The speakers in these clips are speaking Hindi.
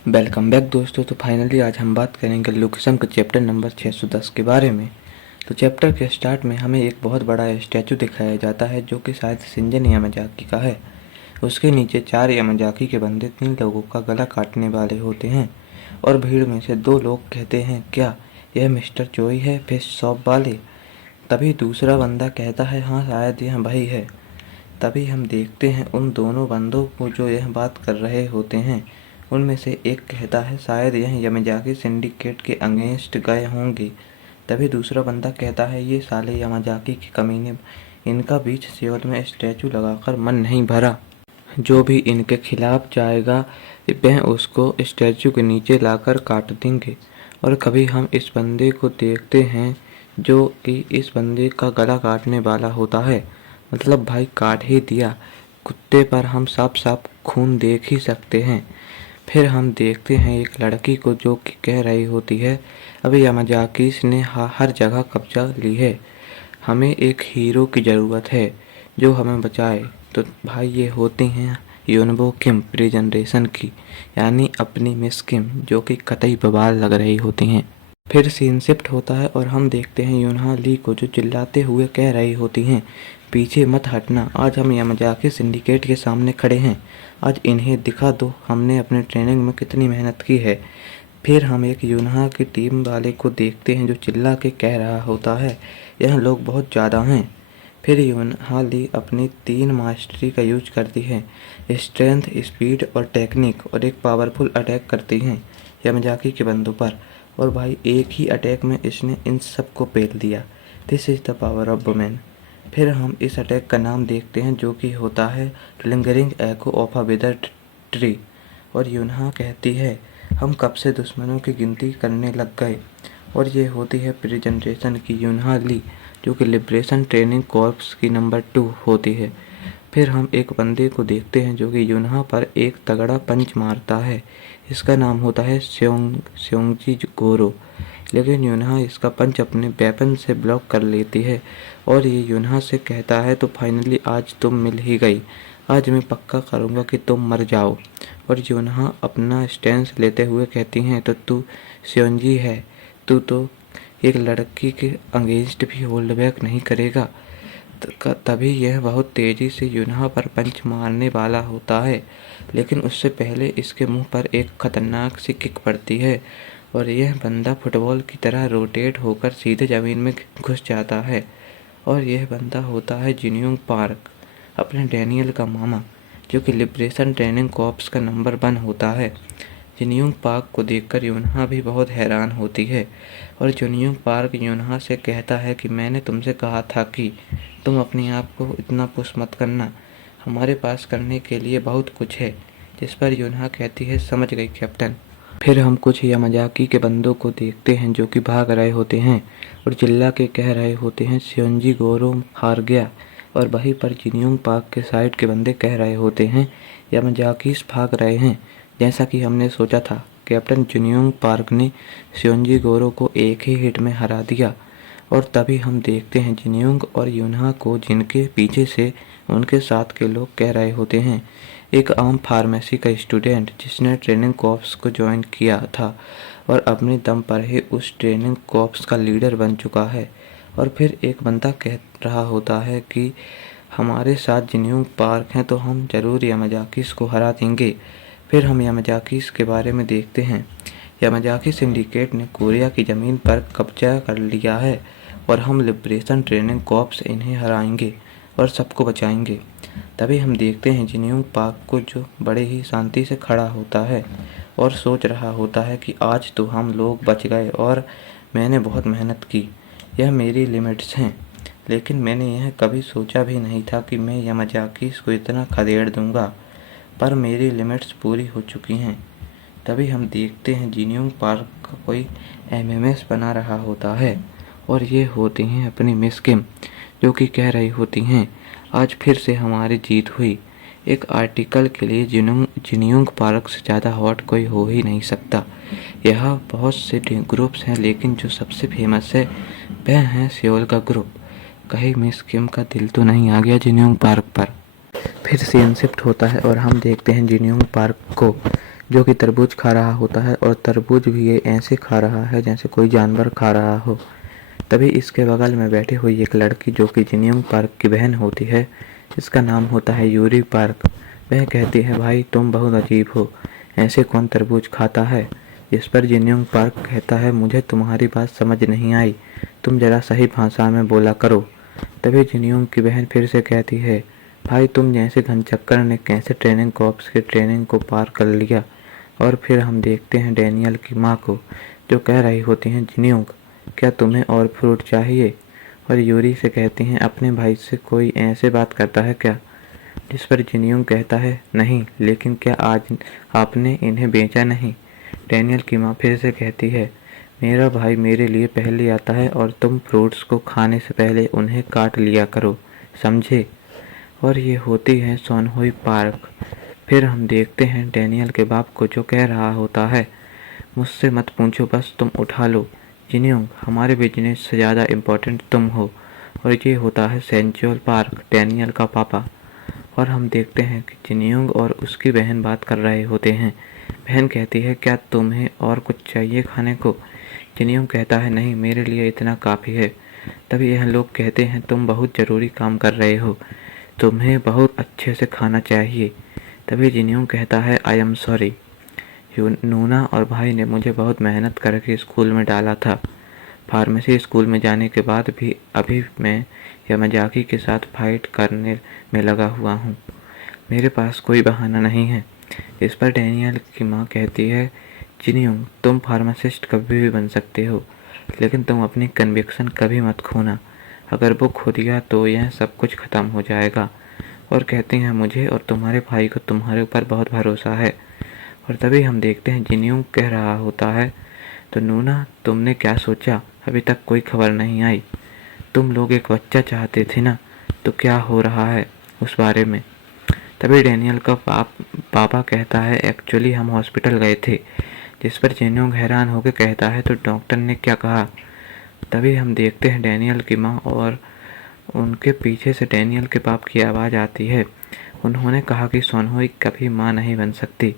वेलकम बैक दोस्तों। तो फाइनली आज हम बात करेंगे लुकेशम के चैप्टर नंबर 610 के बारे में। तो चैप्टर के स्टार्ट में हमें एक बहुत बड़ा स्टैचू दिखाया जाता है जो कि शायद शिंजन यामाजाकी का है। उसके नीचे 4 यामाजाकी के बंदे 3 लोगों का गला काटने वाले होते हैं और भीड़ में से 2 लोग कहते हैं, क्या यह मिस्टर चोई है, फिश शॉप वाले? तभी दूसरा बंदा कहता है, हाँ शायद यह वही है। तभी हम देखते हैं उन दोनों बंदों को जो यह बात कर रहे होते हैं। उनमें से एक कहता है, शायद यह यामाजाकी सिंडिकेट के अगेंस्ट गए होंगे। तभी दूसरा बंदा कहता है, ये साले यामाजाकी के कमीने, इनका बीच सियोल में स्टैचू लगाकर मन नहीं भरा। जो भी इनके खिलाफ जाएगा वह उसको स्टैचू के नीचे लाकर काट देंगे। और कभी हम इस बंदे को देखते हैं जो कि इस बंदे का गला काटने वाला होता है। मतलब भाई काट ही दिया। कुत्ते पर हम साफ साफ खून देख ही सकते हैं। फिर हम देखते हैं एक लड़की को जो कि कह रही होती है, अभी यामाजाकी ने हर जगह कब्जा ली है, हमें एक हीरो की ज़रूरत है जो हमें बचाए। तो भाई ये होती हैं योनबो किम प्री जनरेशन की, यानी अपनी मिस किम, जो कि कतई बवाल लग रही होती हैं। फिर सीन शिफ्ट होता है और हम देखते हैं यूनहा ली को जो चिल्लाते हुए कह रही होती हैं, पीछे मत हटना, आज हम यामाजाकी सिंडिकेट के सामने खड़े हैं, आज इन्हें दिखा दो हमने अपने ट्रेनिंग में कितनी मेहनत की है। फिर हम एक यूनहा की टीम वाले को देखते हैं जो चिल्ला के कह रहा होता है, यह लोग बहुत ज़्यादा हैं। फिर यूनहा ली अपनी 3 मास्टरी का यूज करती है, स्ट्रेंथ, स्पीड और टेक्निक, और एक पावरफुल अटैक करती हैं यामाजाकी के बंदों पर। और भाई एक ही अटैक में इसने इन सब को पेल दिया। This is the power of women. फिर हम इस अटैक का नाम देखते हैं जो कि होता है lingering echo of a wither tree. और यूनहा कहती है, हम कब से दुश्मनों की गिनती करने लग गए। और ये होती है प्री जनरेशन की यूनहा ली जो कि लिबरेशन ट्रेनिंग कॉर्प्स की नंबर 2 होती है। फिर हम एक बंदे को देखते हैं जो कि यूनहा पर एक तगड़ा पंच मारता है। इसका नाम होता है स्योंगजी गोरो, लेकिन यूनहा इसका पंच अपने वेपन से ब्लॉक कर लेती है। और ये यूनहा से कहता है, तो फाइनली आज तुम मिल ही गई, आज मैं पक्का करूँगा कि तुम मर जाओ। और यूनहा अपना स्टैंस लेते हुए कहती हैं, तो तू स्योंजी है, तू तो एक लड़की के अगेंस्ट भी होल्ड बैक नहीं करेगा। तभी यह बहुत तेज़ी से यूनहा पर पंच मारने वाला होता है, लेकिन उससे पहले इसके मुंह पर एक खतरनाक सी किक पड़ती है और यह बंदा फुटबॉल की तरह रोटेट होकर सीधे ज़मीन में घुस जाता है। और यह बंदा होता है जिनयोंग पार्क, अपने डैनियल का मामा, जो कि लिबरेशन ट्रेनिंग कॉर्प्स का नंबर 1 होता है। जिनयोंग पार्क को देखकर यूनहा भी बहुत हैरान होती है और जिनयोंग पार्क यूनहा से कहता है कि मैंने तुमसे कहा था कि तुम अपने आप को इतना पुश मत करना, हमारे पास करने के लिए बहुत कुछ है। जिस पर यूनहा कहती है, समझ गई कैप्टन। फिर हम कुछ यामाजाकी के बंदों को देखते हैं जो कि भाग रहे होते हैं और चिल्ला के कह रहे होते हैं, स्योंजी गोरो हार गया। और वहीं पर जिनयोंग पार्क के साइड के बंदे कह रहे होते हैं, यामाजाकीस भाग रहे हैं, जैसा कि हमने सोचा था। कैप्टन जिनयोंग पार्क ने स्योंजी गोरो को एक ही हिट में हरा दिया। और तभी हम देखते हैं जिनयोंग और यूनहा को, जिनके पीछे से उनके साथ के लोग कह रहे होते हैं, एक आम फार्मेसी का स्टूडेंट जिसने ट्रेनिंग कॉर्प्स को ज्वाइन किया था और अपने दम पर ही उस ट्रेनिंग कॉर्प्स का लीडर बन चुका है। और फिर एक बंदा कह रहा होता है कि हमारे साथ जिनयोंग पार्क हैं तो हम ज़रूर यामाजाकीस को हरा देंगे। फिर हम यामाजाकीस के बारे में देखते हैं। यामाजाकी सिंडिकेट ने कोरिया की ज़मीन पर कब्जा कर लिया है और हम लिबरेशन ट्रेनिंग कॉर्प्स इन्हें हराएंगे और सबको बचाएंगे। तभी हम देखते हैं जिनयोंग पार्क को, जो बड़े ही शांति से खड़ा होता है और सोच रहा होता है कि आज तो हम लोग बच गए और मैंने बहुत मेहनत की, यह मेरी लिमिट्स हैं, लेकिन मैंने यह कभी सोचा भी नहीं था कि मैं यामाजाकी को इतना खदेड़ दूंगा, पर मेरी लिमिट्स पूरी हो चुकी हैं। तभी हम देखते हैं जिनयोंग पार्क का कोई एमएमएस बना रहा होता है और ये होती हैं अपनी मिस किम, जो कि कह रही होती हैं, आज फिर से हमारी जीत हुई। एक आर्टिकल के लिए जिनयोंग पार्क से ज़्यादा हॉट कोई हो ही नहीं सकता। यहाँ बहुत से ग्रुप्स हैं, लेकिन जो सबसे फेमस है वह है सियोल का ग्रुप। कहीं मिस किम का दिल तो नहीं आ गया जिनयोंग पार्क पर। फिर सीन शिफ्ट होता है और हम देखते हैं जिनयोंग पार्क को, जो कि तरबूज खा रहा होता है और तरबूज भी ये ऐसे खा रहा है जैसे कोई जानवर खा रहा हो। तभी इसके बगल में बैठी हुई एक लड़की जो कि जिनयोंग पार्क की बहन होती है, इसका नाम होता है यूरी पार्क। वह कहती है, भाई तुम बहुत अजीब हो, ऐसे कौन तरबूज खाता है। इस पर जिनयोंग पार्क कहता है, मुझे तुम्हारी बात समझ नहीं आई, तुम जरा सही भाषा में बोला करो। तभी जिनयोंग की बहन फिर से कहती है, भाई तुम जैसे घनचक्कर ने कैसे ट्रेनिंग कॉर्प्स की ट्रेनिंग को पार कर लिया। और फिर हम देखते हैं डैनियल की माँ को, जो कह रही होती हैं, जिनयोंग क्या तुम्हें और फ्रूट चाहिए। और यूरी से कहती हैं, अपने भाई से कोई ऐसे बात करता है क्या। जिस पर जिनयोंग कहता है, नहीं, लेकिन क्या आज आपने इन्हें बेचा नहीं। डैनियल की माँ फिर से कहती है, मेरा भाई मेरे लिए पहले आता है और तुम फ्रूट्स को खाने से पहले उन्हें काट लिया करो, समझे। और ये होती है सोनहुई पार्क। फिर हम देखते हैं डैनियल के बाप को, जो कह रहा होता है, मुझसे मत पूछो, बस तुम उठा लो। जिनयोंग, हमारे बिजनेस से ज़्यादा इम्पोर्टेंट तुम हो। और ये होता है सेंचुअल पार्क, डैनियल का पापा। और हम देखते हैं कि जिनयोंग और उसकी बहन बात कर रहे होते हैं। बहन कहती है, क्या तुम्हें और कुछ चाहिए खाने को। जिनयोंग कहता है, नहीं, मेरे लिए इतना काफ़ी है। तभी यह लोग कहते हैं, तुम बहुत ज़रूरी काम कर रहे हो, तुम्हें बहुत अच्छे से खाना चाहिए। तभी जिनयोंग कहता है, आई एम सॉरी, नूना और भाई ने मुझे बहुत मेहनत करके स्कूल में डाला था। फार्मेसी स्कूल में जाने के बाद भी अभी मैं यामाजाकी के साथ फाइट करने में लगा हुआ हूँ। मेरे पास कोई बहाना नहीं है। इस पर डैनियल की माँ कहती है, जिनयोंग, तुम फार्मासिस्ट कभी भी बन सकते हो, लेकिन तुम अपनी कन्विक्शन कभी मत खोना। अगर वो खो दिया तो यह सब कुछ ख़त्म हो जाएगा। और कहते हैं, मुझे और तुम्हारे भाई को तुम्हारे ऊपर बहुत भरोसा है। और तभी हम देखते हैं जिनयोंग कह रहा होता है, तो नूना, तुमने क्या सोचा, अभी तक कोई खबर नहीं आई। तुम लोग एक बच्चा चाहते थे ना, तो क्या हो रहा है उस बारे में। तभी डैनियल का पापा कहता है, एक्चुअली हम हॉस्पिटल गए थे। जिस पर जिनयोंग हैरान होकर कहता है, तो डॉक्टर ने क्या कहा। तभी हम देखते हैं डैनियल की माँ और उनके पीछे से डैनियल के बाप की आवाज़ आती है। उन्होंने कहा कि सोनहुई कभी माँ नहीं बन सकती।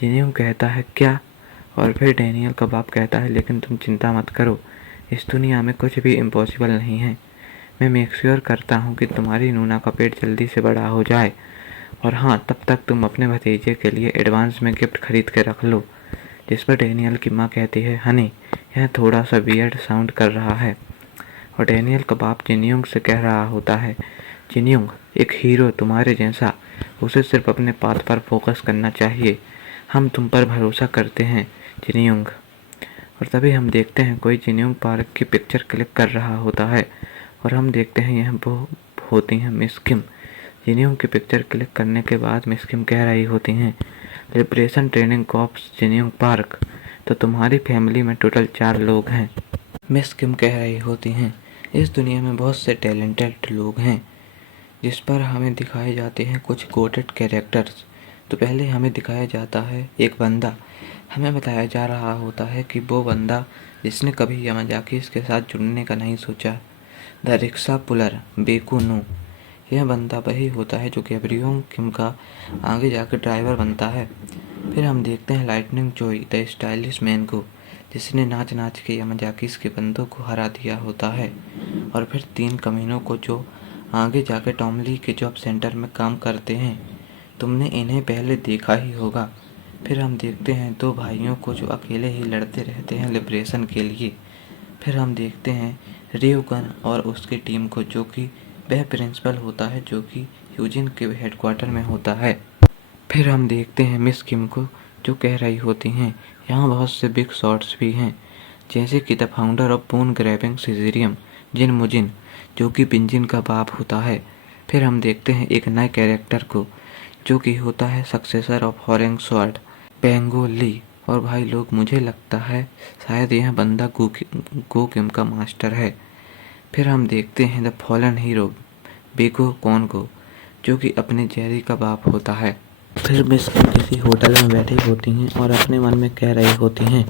जिनयोंग कहता है, क्या। और फिर डैनियल का बाप कहता है, लेकिन तुम चिंता मत करो, इस दुनिया में कुछ भी इम्पॉसिबल नहीं है। मैं मेक श्योर करता हूँ कि तुम्हारी नूना का पेट जल्दी से बड़ा हो जाए। और हाँ, तब तक तुम अपने भतीजे के लिए एडवांस में गिफ्ट खरीद के रख लो। जिस पर डैनियल की माँ कहती है, हनी, यह थोड़ा सा वियर्ड साउंड कर रहा है। और डैनियल का बाप जिनयोंग से कह रहा होता है, जिनयोंग, एक हीरो तुम्हारे जैसा, उसे सिर्फ अपने पाथ पर फोकस करना चाहिए। हम तुम पर भरोसा करते हैं, जिनयोंग। और तभी हम देखते हैं कोई जिनयोंग पार्क की पिक्चर क्लिक कर रहा होता है। और हम देखते हैं यह वो होती हैं मिस किम। जिनयोंग की पिक्चर क्लिक करने के बाद मिस किम कह रही होती हैं, लिबरेशन ट्रेनिंग कॉर्प्स जिनयोंग पार्क, तो तुम्हारी फैमिली में टोटल 4 लोग हैं। मिस किम कह रही होती हैं, इस दुनिया में बहुत से टैलेंटेड लोग हैं। जिस पर हमें दिखाए जाते हैं कुछ कोटेड कैरेक्टर्स। तो पहले हमें दिखाया जाता है एक बंदा। हमें बताया जा रहा होता है कि वो बंदा जिसने कभी यामाजाकी के साथ जुड़ने का नहीं सोचा, द रिक्शा पुलर बेकू नो। यह बंदा वही होता है जो गैब्रियोंग किम का आगे जाकर ड्राइवर बनता है। फिर हम देखते हैं लाइटनिंग चोई, द स्टाइलिश मैन को, जिसने नाच नाच के यामाजाकी के बंदों को हरा दिया होता है। और फिर 3 कमीनों को जो आगे जाकर टॉमली के जॉब सेंटर में काम करते हैं। तुमने इन्हें पहले देखा ही होगा। फिर हम देखते हैं 2 भाइयों को जो अकेले ही लड़ते रहते हैं लिबरेशन के लिए। फिर हम देखते हैं रियोगन और उसकी टीम को, जो कि वह प्रिंसिपल होता है जो कि यूजिन के हेडक्वार्टर में होता है। फिर हम देखते हैं मिस किम को, जो कह रही होती हैं, यहाँ बहुत से बिग शॉट्स भी हैं, जैसे कि द फाउंडर ऑफ बोन ग्रैबिंग सीजरियम, जिन मुजिन, जो कि पिंजिन का बाप होता है। फिर हम देखते हैं एक नए कैरेक्टर को, जो कि होता है सक्सेसर ऑफ हॉरेंग स्वॉर्ड, पेंगो ली। और भाई लोग, मुझे लगता है शायद यह बंदा गो किम का मास्टर है। फिर हम देखते हैं द फॉलन हीरो बेगो कॉन्गो, जो कि अपने जेरी का बाप होता है। फिर मिस किम किसी होटल में बैठी होती हैं और अपने मन में कह रही होती हैं,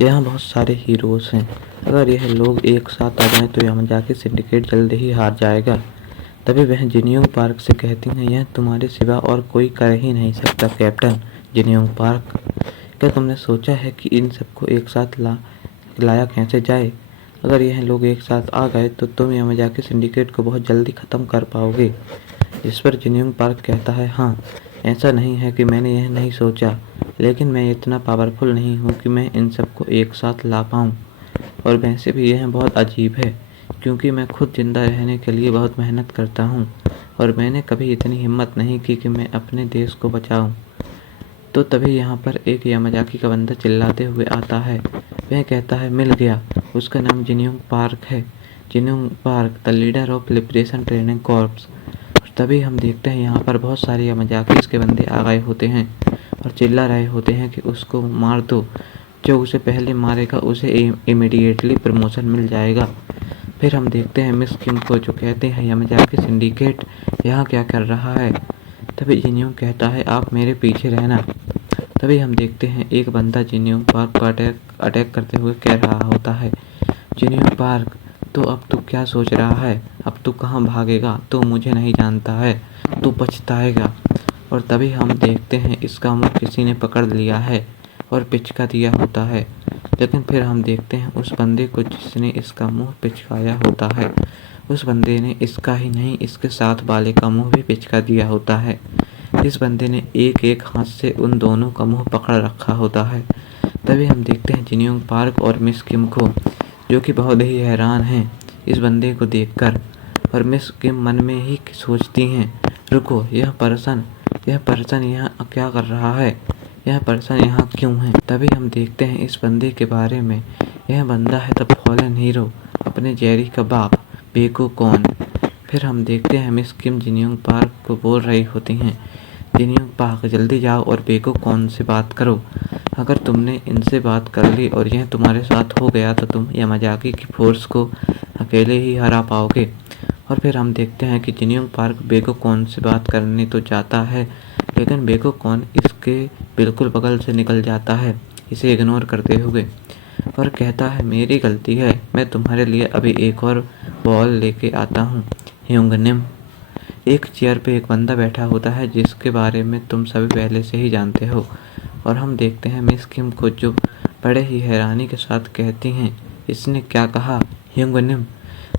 यहाँ बहुत सारे हीरोज़ हैं, अगर यह लोग एक साथ आ जाएं तो यामाजाकी सिंडिकेट जल्द ही हार जाएगा। तभी वह जिनयोंग पार्क से कहती हैं, यह तुम्हारे सिवा और कोई कर ही नहीं सकता कैप्टन जिनयोंग पार्क, क्या तुमने सोचा है कि इन सबको एक साथ लाया कैसे जाए? अगर यह लोग एक साथ आ गए तो तुम यामाजाकी सिंडिकेट को बहुत जल्दी ख़त्म कर पाओगे। जिस पर जिनयोंग पार्क कहता है, हाँ, ऐसा नहीं है कि मैंने यह नहीं सोचा, लेकिन मैं इतना पावरफुल नहीं हूँ कि मैं इन सबको एक साथ ला पाऊँ। और वैसे भी यह बहुत अजीब है, क्योंकि मैं खुद ज़िंदा रहने के लिए बहुत मेहनत करता हूँ और मैंने कभी इतनी हिम्मत नहीं की कि मैं अपने देश को बचाऊँ। तो तभी यहाँ पर एक यामाजाकी का बंदा चिल्लाते हुए आता है। वह कहता है, मिल गया, उसका नाम जिनयोंग पार्क है। Jinyong Park, the leader of liberation training corps. तभी हम देखते हैं यहाँ पर बहुत सारे यामाजाकी के बंदे आ गए होते हैं और चिल्ला रहे होते हैं कि उसको मार दो, जो उसे पहले मारेगा उसे इमीडिएटली प्रमोशन मिल जाएगा। फिर हम देखते हैं मिस किम को, जो कहते हैं, यामाजाकी सिंडिकेट यहाँ क्या कर रहा है? तभी जिनयोंग कहता है, आप मेरे पीछे रहना। तभी हम देखते हैं एक बंदा जिनयोंग पार्क को अटैक करते हुए कह रहा होता है, जिनयोंग पार्क, तो अब तू क्या सोच रहा है? अब तू कहाँ भागेगा? तू मुझे नहीं जानता है, तू पछताएगा। और तभी हम देखते हैं इसका मुंह किसी ने पकड़ लिया है और पिचका दिया होता है। लेकिन फिर हम देखते हैं उस बंदे को जिसने इसका मुंह पिचकाया होता है, उस बंदे ने इसका ही नहीं, इसके साथ वाले का मुंह भी पिचका दिया होता है। इस बंदे ने एक एक हाथ से उन दोनों का मुंह पकड़ रखा होता है। तभी हम देखते हैं जिनयोंग पार्क और मिस किम को, जो कि बहुत ही हैरान हैं इस बंदे को देखकर। और मिस किम मन में ही सोचती हैं, रुको, यह पर्सन यहाँ क्या कर रहा है? यह पर्सन यहाँ क्यों है? तभी हम देखते हैं इस बंदे के बारे में, यह बंदा है द फॉलन हीरो, अपने जेरी का बाप, बेको कॉन। फिर हम देखते हैं मिस किम जिनयोंग पार्क को बोल रही होती हैं, जिनयोंग पार्क, जल्दी जाओ और बेको कॉन से बात करो। अगर तुमने इनसे बात कर ली और यह तुम्हारे साथ हो गया तो तुम यामाजाकी की फोर्स को अकेले ही हरा पाओगे। और फिर हम देखते हैं कि जिनयोंग पार्क बेको कॉन से बात करने तो जाता है, लेकिन बेको कॉन इसके बिल्कुल बगल से निकल जाता है, इसे इग्नोर करते हुए, और कहता है, मेरी गलती है, मैं तुम्हारे लिए अभी एक और बॉल लेके आता हूँ। ह्योंगनिम। एक चेयर पे एक बंदा बैठा होता है जिसके बारे में तुम सभी पहले से ही जानते हो। और हम देखते हैं मिस किम को, जो बड़े ही हैरानी के साथ कहती हैं, इसने क्या कहा? ह्योंगनिम,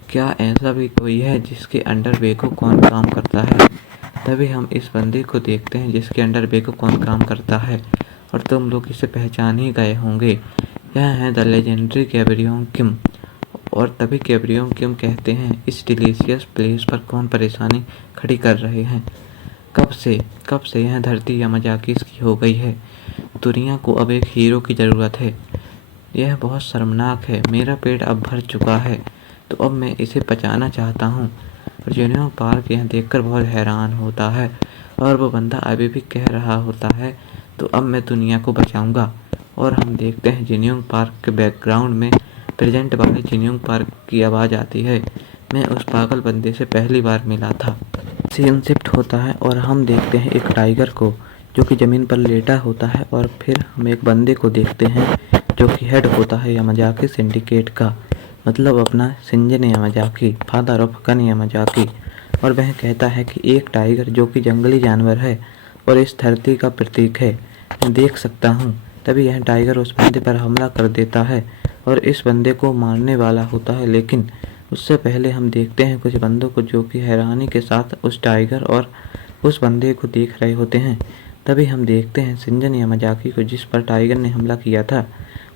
क्या ऐसा भी कोई है जिसके अंडर बेको कॉन काम करता है? तभी हम इस बंदे को देखते हैं जिसके अंडर बेको कॉन काम करता है, और तुम लोग इसे पहचान ही गए होंगे, यह है द लेजेंडरी गैब्रियोंग किम। और तभी गैब्रियोंग किम कहते हैं, इस डिलीशियस प्लेस पर कौन परेशानी खड़ी कर रहे हैं? कब से यह धरती यामाजाकी की हो गई है? दुनिया को अब एक हीरो की ज़रूरत है। यह बहुत शर्मनाक है, मेरा पेट अब भर चुका है, तो अब मैं इसे बचाना चाहता हूँ। और जिनयोंग पार्क यह देखकर बहुत हैरान होता है, और वो बंदा अभी भी कह रहा होता है, तो अब मैं दुनिया को बचाऊंगा। और हम देखते हैं जिनयोंग पार्क के बैकग्राउंड में प्रेजेंट वाले जिनयोंग पार्क की आवाज़ आती है, मैं उस पागल बंदे से पहली बार मिला था। सीन शिफ्ट होता है और हम देखते हैं एक टाइगर को, जो कि ज़मीन पर लेटा होता है, और फिर हम एक बंदे को देखते हैं जो कि हेड होता है यामाजाकी सिंडिकेट का, मतलब अपना Shinjan Yamazaki, father of gun Yamazaki. और वह कहता है कि एक टाइगर जो कि जंगली जानवर है और इस धरती का प्रतीक है, मैं देख सकता हूँ। तभी यह टाइगर उस बंदे पर हमला कर देता है और इस बंदे को मारने वाला होता है, लेकिन उससे पहले हम देखते हैं कुछ बंदों को जो कि हैरानी के साथ उस टाइगर और उस बंदे को देख रहे होते हैं। तभी हम देखते हैं शिंजन यामाजाकी को, जिस पर टाइगर ने हमला किया था,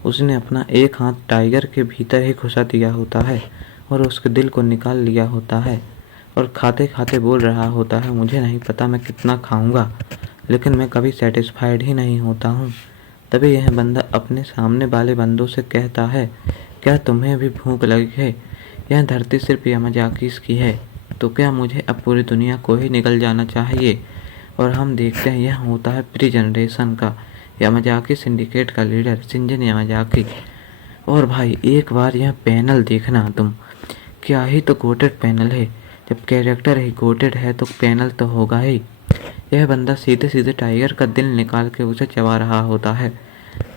उसने अपना एक हाथ टाइगर के भीतर ही घुसा दिया होता है और उसके दिल को निकाल लिया होता है, और खाते खाते बोल रहा होता है, मुझे नहीं पता मैं कितना खाऊंगा, लेकिन मैं कभी सेटिस्फाइड ही नहीं होता हूँ। तभी यह बंदा अपने सामने वाले बंदों से कहता है, क्या तुम्हें भी भूख लगी है? यह धरती सिर्फ यामाजाकी की है, तो क्या मुझे अब पूरी दुनिया को ही निकल जाना चाहिए? और हम देखते हैं यह होता है प्री जनरेशन का यामाजाकी सिंडिकेट का लीडर शिंजन यामाजाकी। और भाई एक बार यह पैनल देखना तुम, क्या ही तो गोटेड पैनल है, जब कैरेक्टर ही गोटेड है तो पैनल तो होगा ही। यह बंदा सीधे सीधे टाइगर का दिल निकाल के उसे चबा रहा होता है।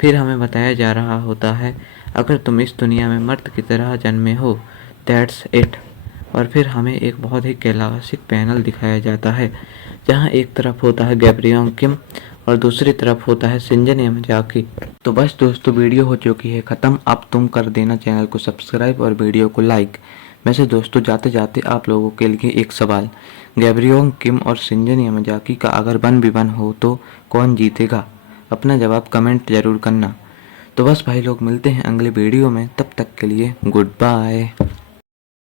फिर हमें बताया जा रहा होता है, अगर तुम इस दुनिया में मर्द की तरह जन्मे हो, दैट्स इट। और फिर हमें एक बहुत ही क्लासिक पैनल दिखाया जाता है, जहाँ एक तरफ होता है गैब्रियोंग किम और दूसरी तरफ होता है शिंजन यामाजाकी। तो बस दोस्तों, वीडियो हो चुकी है ख़त्म। अब तुम कर देना चैनल को सब्सक्राइब और वीडियो को लाइक। वैसे दोस्तों, जाते जाते आप लोगों के लिए एक सवाल, गैब्रियोंग किम और शिंजन यामाजाकी का अगर 1v1 हो तो कौन जीतेगा? अपना जवाब कमेंट जरूर करना। तो बस भाई लोग, मिलते हैं अगले वीडियो में, तब तक के लिए गुड बाय।